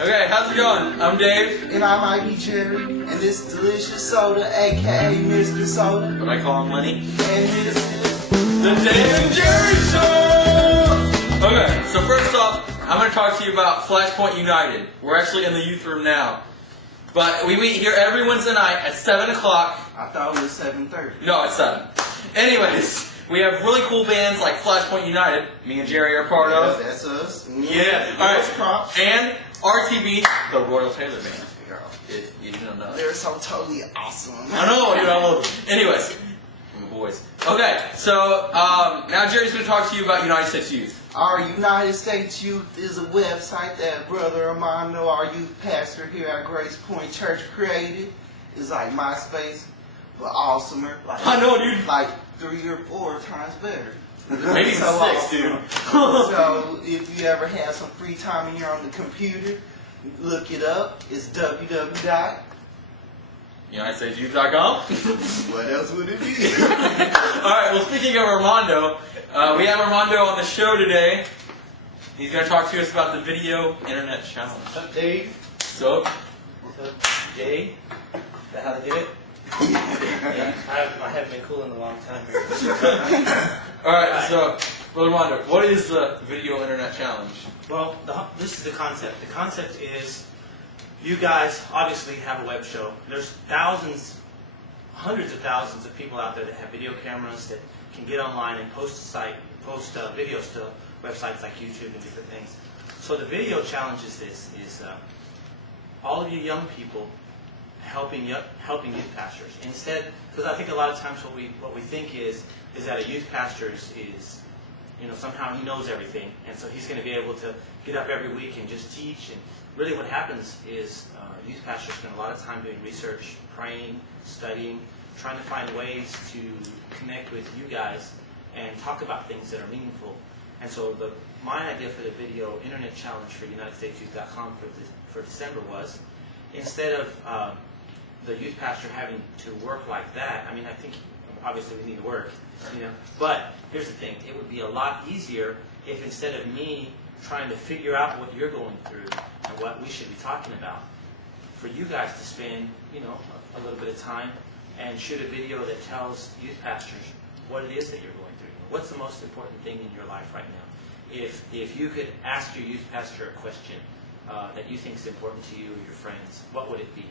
Okay, how's it going? I'm Dave. And I might be Jerry, and this delicious soda, aka Mr. Soda. But I call him Lenny. And this is The Dave and Jerry Show! Okay, so first off, I'm going to talk to you about Flashpoint United. We're actually in the youth room now. But we meet here every Wednesday night at 7 o'clock. I thought it was 7:30. No, it's 7. Anyways, we have really cool bands like Flashpoint United. Me and Jerry are part of. That's us. Yeah. Alright. Props. And RTB, the Royal Taylor Band. If you didn't know. They're so totally awesome. I know, you know. Anyways, my boys. Okay, so now Jerry's going to talk to you about United States Youth. Our United States Youth is a website that Brother Armando, our youth pastor here at Grace Point Church, created. It's like MySpace, but awesomer. Like, I know, dude. Like 3 or 4 times better. Maybe So 6, awesome. dude. So if you ever have some free time and you're on the computer, look it up. It's www. UnitedStatesYouth.com. What else would it be? Alright, well, speaking of Armando, we have Armando on the show today. He's going to talk to us about the Video Internet Challenge. What's up, Dave? So, What's up, Jay? Is that how they did it? Yeah, I haven't been cool in a long time here. alright, so, Brother Armando, what is the Video Internet Challenge? Well, this is the concept. The concept is you guys obviously have a web show. There's thousands, hundreds of thousands of people out there that have video cameras that can get online and post videos to websites like YouTube and different things. So the video challenge is this: all of you young people helping youth pastors. Instead, because I think a lot of times what we think is that a youth pastor is somehow he knows everything, and so he's going to be able to get up every week and just teach. And really, what happens is youth pastors spend a lot of time doing research, praying, studying, trying to find ways to connect with you guys and talk about things that are meaningful. And so my idea for the Video Internet Challenge for UnitedStatesYouth.com for December was, instead of the youth pastor having to work like that, I mean, I think obviously we need to work, but here's the thing: it would be a lot easier if instead of me trying to figure out what you're going through and what we should be talking about, for you guys to spend a little bit of time and shoot a video that tells youth pastors what it is that you're going through. What's the most important thing in your life right now? If you could ask your youth pastor a question that you think is important to you or your friends, what would it be?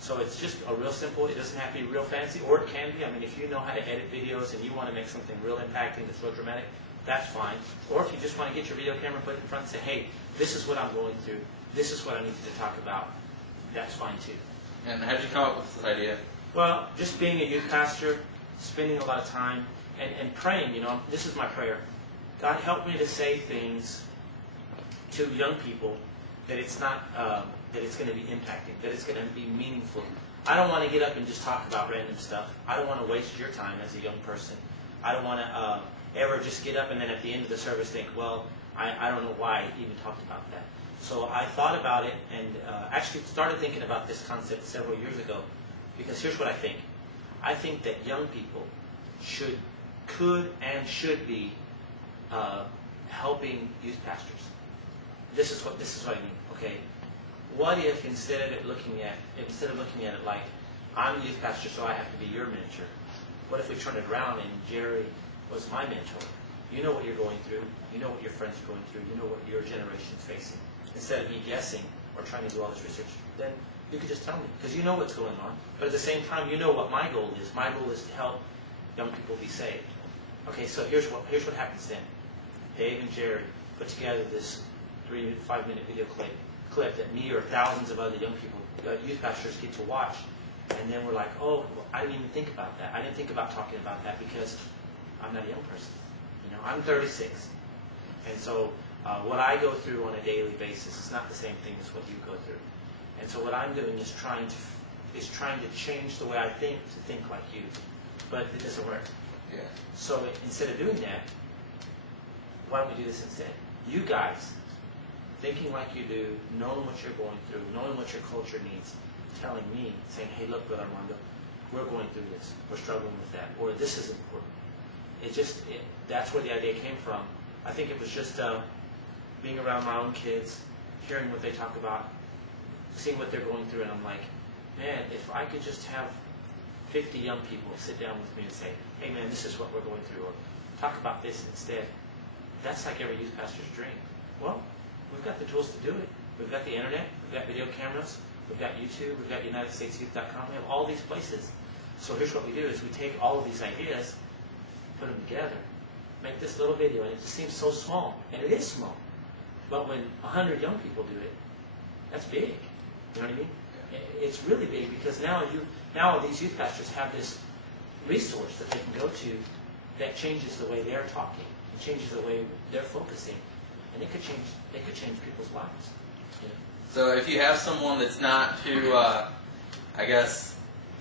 So it's just a real simple. It doesn't have to be real fancy, or it can be. I mean, if you know how to edit videos and you want to make something real impacting that's real dramatic, that's fine. Or if you just want to get your video camera put in front and say, hey, this is what I'm going through, this is what I need to talk about, that's fine too. And how did you come up with this idea? Well, just being a youth pastor, spending a lot of time, and praying, this is my prayer. God, help me to say things to young people that it's not, that it's going to be impacting, that it's going to be meaningful. I don't want to get up and just talk about random stuff. I don't want to waste your time as a young person. I don't want to ever just get up and then at the end of the service think, well, I don't know why I even talked about that. So I thought about it and actually started thinking about this concept several years ago, because here's what I think. I think that young people could and should be helping youth pastors. This is what I mean. Okay, what if instead of looking at it like I'm the youth pastor, so I have to be your mentor? What if we turn it around and Jerry was my mentor? You know what you're going through. You know what your friends are going through. You know what your generation's facing. Instead of me guessing or trying to do all this research, then you could just tell me, because you know what's going on. But at the same time, you know what my goal is. My goal is to help young people be saved. Okay, so here's what happens then. Dave and Jerry put together this 3 to 5 minute video clip that me or thousands of other young people, youth pastors, get to watch. And then we're like, oh, well, I didn't even think about that. I didn't think about talking about that because I'm not a young person. I'm 36. And so what I go through on a daily basis is not the same thing as what you go through. And so what I'm doing is trying to change the way I think to think like you. But it doesn't work. Yeah. So instead of doing that, why don't we do this instead? You guys, thinking like you do, knowing what you're going through, knowing what your culture needs, telling me, saying, hey, look, Brother Armando, we're going through this. We're struggling with that. Or this is important. That's where the idea came from. I think it was just being around my own kids, hearing what they talk about, seeing what they're going through, and I'm like, man, if I could just have 50 young people sit down with me and say, hey man, this is what we're going through, or talk about this instead, that's like every youth pastor's dream. Well, we've got the tools to do it. We've got the internet, we've got video cameras, we've got YouTube, we've got UnitedStatesYouth.com, we have all these places. So here's what we do is we take all of these ideas, put them together, make this little video, and it just seems so small, and it is small. But when 100 young people do it, that's big. You know what I mean? It's really big because now these youth pastors have this resource that they can go to that changes the way they're talking, and changes the way they're focusing, and it could change people's lives. You know? So if you have someone that's not too, I guess,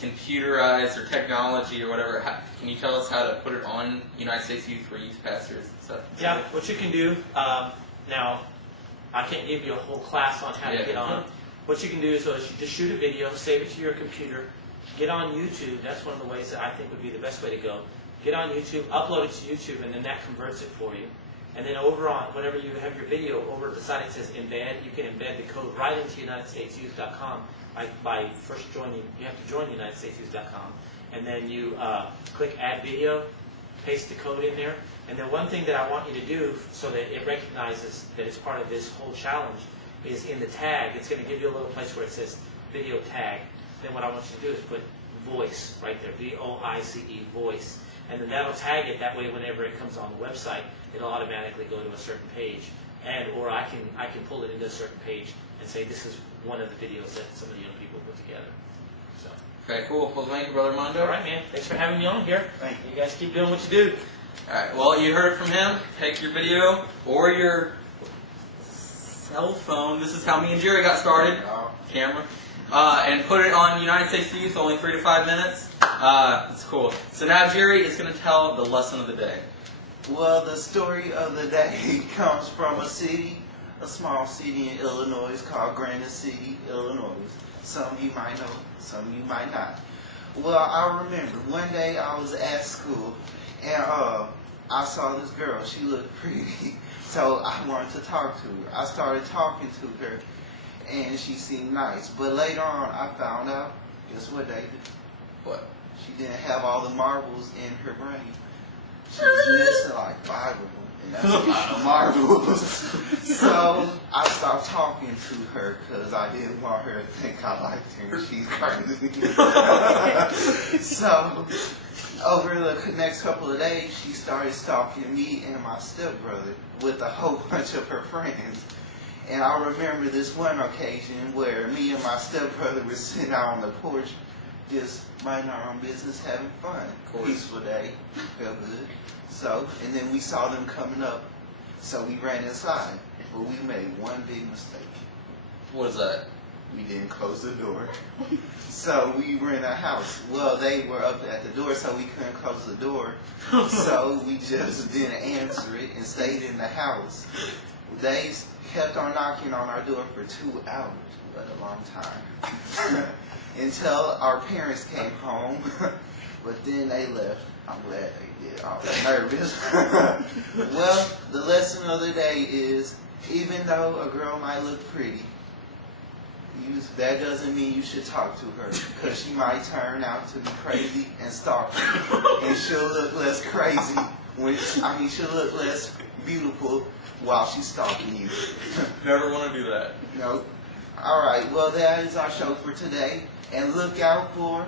computerized or technology or whatever, can you tell us how to put it on United States Youth for youth pastors and stuff? Yeah, what you can do, now, I can't give you a whole class on how to get on. What you can do is you just shoot a video, save it to your computer, get on YouTube. That's one of the ways that I think would be the best way to go. Get on YouTube, upload it to YouTube, and then that converts it for you. And then over on, whenever you have your video, over beside it says embed, you can embed the code right into UnitedStatesYouth.com by first joining. You have to join UnitedStatesYouth.com. And then you click Add Video, paste the code in there. And then one thing that I want you to do so that it recognizes that it's part of this whole challenge is in the tag, it's going to give you a little place where it says video tag. Then what I want you to do is put voice right there, VOICE, voice. And then that'll tag it. That way whenever it comes on the website, it'll automatically go to a certain page. Or I can pull it into a certain page and say this is one of the videos that some of the young people put together. So. Okay, cool. Well, thank you, Brother Armando. All right, man. Thanks for having me on here. Thank you. guys keep doing what you do. Alright, well, you heard it from him. Take your video or your cell phone. This is how me and Jerry got started. Camera. And put it on United States Youth, only 3 to 5 minutes. It's cool. So now Jerry is going to tell the lesson of the day. Well, the story of the day comes from a small city in Illinois called Granite City, Illinois. Some of you might know, some of you might not. Well, I remember one day I was at school and I saw this girl. She looked pretty, so I wanted to talk to her. I started talking to her, and she seemed nice. But later on, I found out, guess what, David? What? She didn't have all the marbles in her brain. She was missing like 5 of them, and that's a lot of marbles. So I stopped talking to her because I didn't want her to think I liked her. She's crazy. So over the next couple of days, she started stalking me and my stepbrother with a whole bunch of her friends. And I remember this one occasion where me and my stepbrother were sitting out on the porch, just minding our own business, having fun. Peaceful day, felt good. So, and then we saw them coming up, so we ran inside. But we made one big mistake. What is that? We didn't close the door. So we were in a house. Well, they were up at the door, so we couldn't close the door. So we just didn't answer it and stayed in the house. They kept on knocking on our door for 2 hours, but a long time. Until our parents came home, but then they left. I'm glad they did. I was nervous. Well, the lesson of the day is, even though a girl might look pretty, that doesn't mean you should talk to her, because she might turn out to be crazy and stalk you. And she'll look less crazy she'll look less beautiful while she's stalking you. Never want to do that. No. Alright, well that is our show for today. And look out for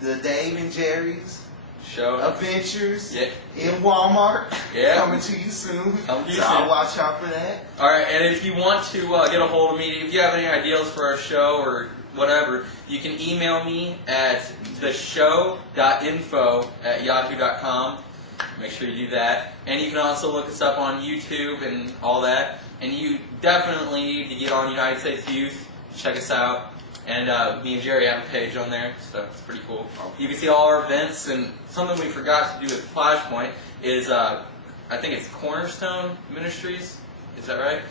the Dave and Jerry's show adventures in Walmart. Coming to you soon. I'll watch out for that. Alright, and if you want to get a hold of me, if you have any ideas for our show or whatever, you can email me at theshow.info@yahoo.com. Make sure you do that. And you can also look us up on YouTube and all that. And you definitely need to get on United States Youth. Check us out. And me and Jerry have a page on there, so it's pretty cool. You can see all our events, and something we forgot to do with Flashpoint is, I think it's Cornerstone Ministries, is that right?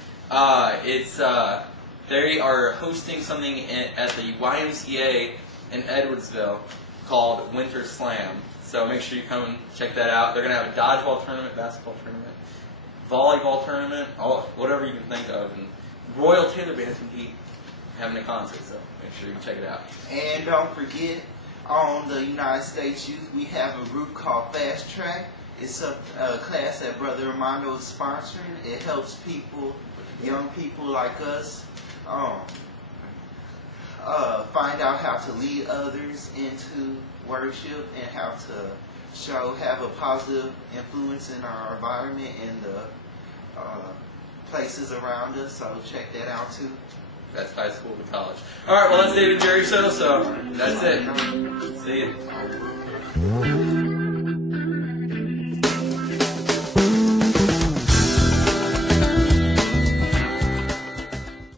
They are hosting something at the YMCA in Edwardsville called Winter Slam. So make sure you come and check that out. They're going to have a dodgeball tournament, basketball tournament, volleyball tournament, whatever you can think of. And Royal Taylor Band's going to be having a concert, so make sure you check it out. And don't forget, on the United States Youth, we have a group called Fast Track. It's a class that Brother Armando is sponsoring. It helps people, young people like us, find out how to lead others into worship and how to have a positive influence in our environment and the places around us. So check that out too. That's high school to college. All right, well, that's David and Jerry Show, so that's it. See you.